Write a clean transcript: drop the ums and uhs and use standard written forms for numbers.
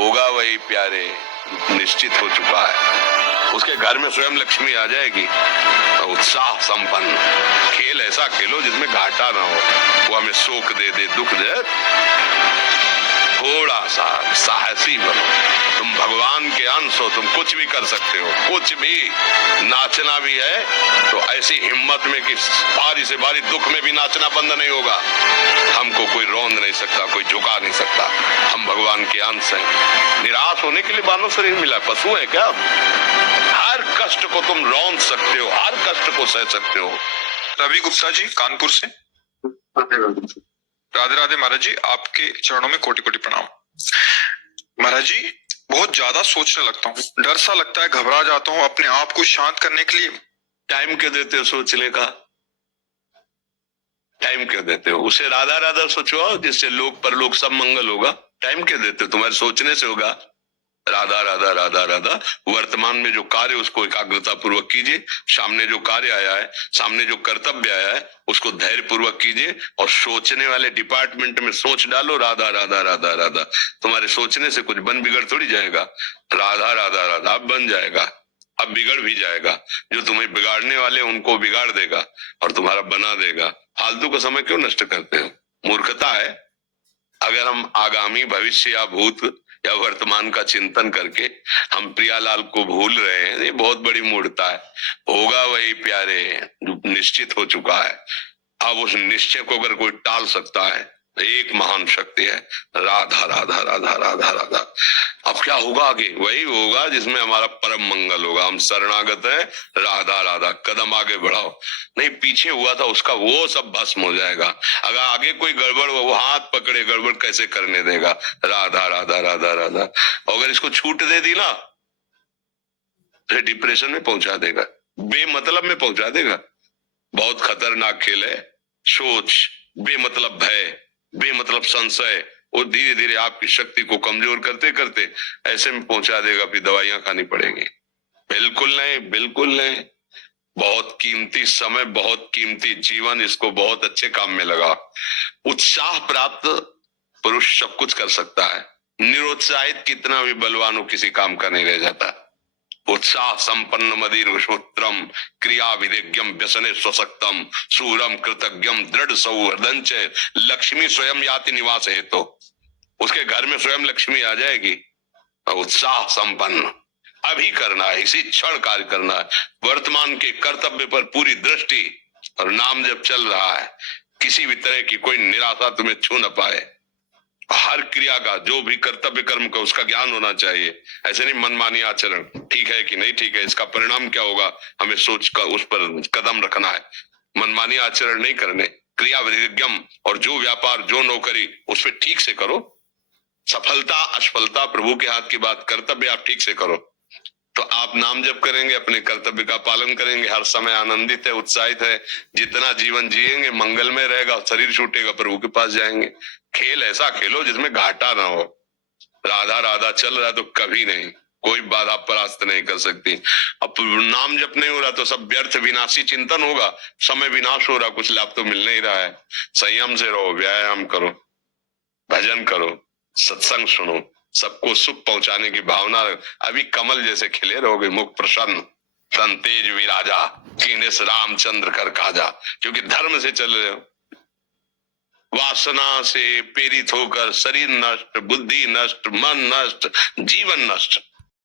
होगा वही प्यारे, निश्चित हो चुका है। उसके घर में स्वयं लक्ष्मी आ जाएगी। उत्साह संपन्न खेल ऐसा खेलो जिसमें घाटा ना हो। वो हमें शोक दे दे, दुख दे, थोड़ा सा साहसी बनो। तुम भगवान के अंश हो, तुम कुछ भी कर सकते हो, कुछ भी। नाचना भी है तो ऐसी हिम्मत में कि बारी से बारी दुख में भी नाचना बंद नहीं होगा। हमको कोई रौंद नहीं सकता, कोई झुका नहीं सकता। हम भगवान के अंश हैं। निराश होने के लिए मानव शरीर मिला, पशु है क्या? हर कष्ट को तुम रौंद सकते हो, हर कष्ट को सह सकते हो। रवि गुप्ता जी कानपुर से। राधे राधे महाराज जी, आपके चरणों में कोटि कोटि प्रणाम। महाराज जी, बहुत ज्यादा सोचने लगता हूँ, डर सा लगता है, घबरा जाता हूँ। अपने आप को शांत करने के लिए टाइम क्यों देते हो सोचने का? टाइम क्यों देते हो? उसे राधा राधा सोचो, जिससे लोक परलोक सब मंगल होगा। टाइम क्यों देते हो? तुम्हारे सोचने से होगा। राधा राधा राधा राधा। वर्तमान में जो कार्य उसको एकाग्रता पूर्वक कीजिए। सामने जो कार्य आया है, सामने जो कर्तव्य आया है, उसको धैर्य पूर्वक कीजिए। और सोचने वाले डिपार्टमेंट में सोच डालो राधा राधा राधा राधा। तुम्हारे सोचने से कुछ बन बिगड़ थोड़ी जाएगा। राधा राधा राधा अब बन जाएगा, अब बिगड़ भी जाएगा। जो तुम्हें बिगाड़ने वाले उनको बिगाड़ देगा और तुम्हारा बना देगा। फालतू का समय क्यों नष्ट करते हो? मूर्खता है। अगर हम आगामी भविष्य या भूत या वर्तमान का चिंतन करके हम प्रियालाल को भूल रहे हैं, ये बहुत बड़ी मूर्खता है। होगा वही प्यारे, जो निश्चित हो चुका है। अब उस निश्चय को अगर कोई टाल सकता है, एक महान शक्ति है। राधा राधा राधा राधा राधा। अब क्या होगा आगे? वही होगा जिसमें हमारा परम मंगल होगा। हम शरणागत हैं, राधा राधा। कदम आगे बढ़ाओ। नहीं, पीछे हुआ था उसका वो सब भस्म हो जाएगा। अगर आगे कोई गड़बड़ हो, वो हाथ पकड़े, गड़बड़ कैसे करने देगा? राधा राधा राधा राधा। अगर इसको छूट दे दी ना, तो डिप्रेशन में पहुंचा देगा, बेमतलब में पहुंचा देगा। बहुत खतरनाक खेल है। सोच, बेमतलब भय, बेमतलब संशय, वो धीरे धीरे आपकी शक्ति को कमजोर करते करते ऐसे में पहुंचा देगा, फिर दवाइयां खानी पड़ेंगी। बिल्कुल नहीं, बिल्कुल नहीं। बहुत कीमती समय, बहुत कीमती जीवन, इसको बहुत अच्छे काम में लगा। उत्साह प्राप्त पुरुष सब कुछ कर सकता है। निरुत्साहित कितना भी बलवान हो, किसी काम का नहीं रह जाता। उत्साह संपन्न मदीर्घोत्रम क्रिया विदेग्यम व्यसने स्वशक्तम सूरम कृतज्ञम दृढ़ सौहृदं च लक्ष्मी स्वयं याति निवास हेतु। तो उसके घर में स्वयं लक्ष्मी आ जाएगी। उत्साह संपन्न अभी करना है, इसी क्षण कार्य करना है। वर्तमान के कर्तव्य पर पूरी दृष्टि, और नाम जब चल रहा है, किसी भी तरह की कोई निराशा तुम्हें छू न पाए। हर क्रिया का, जो भी कर्तव्य कर्म का, उसका ज्ञान होना चाहिए। ऐसे नहीं मनमानी आचरण, ठीक है कि नहीं ठीक है, इसका परिणाम क्या होगा, हमें सोच कर उस पर कदम रखना है। मनमानी आचरण नहीं करने। क्रिया विज्ञम, और जो व्यापार, जो नौकरी, उस पर ठीक से करो। सफलता असफलता प्रभु के हाथ की बात। कर्तव्य आप ठीक से करो तो आप नाम जप करेंगे, अपने कर्तव्य का पालन करेंगे, हर समय आनंदित है, उत्साहित है। जितना जीवन जिएंगे मंगलमय रहेगा। शरीर छूटेगा, प्रभु के पास जाएंगे। खेल ऐसा खेलो जिसमें घाटा ना हो। राधा राधा चल रहा तो कभी नहीं, कोई बाधा परास्त नहीं कर सकती। अब नाम जप नहीं हो रहा तो सब व्यर्थ विनाशी चिंतन होगा। समय विनाश हो रहा, कुछ लाभ तो मिल नहीं रहा है। संयम से रहो, व्यायाम करो, भजन करो, सत्संग सुनो, सबको सुख पहुंचाने की भावना। अभी कमल जैसे खिले रहोगे, मुख प्रसन्न, तन तेज विराजा, कीने से रामचंद्र कर काजा। क्योंकि धर्म से चल रहे हो। वासना से प्रेरित होकर शरीर नष्ट, बुद्धि नष्ट, मन नष्ट, जीवन नष्ट।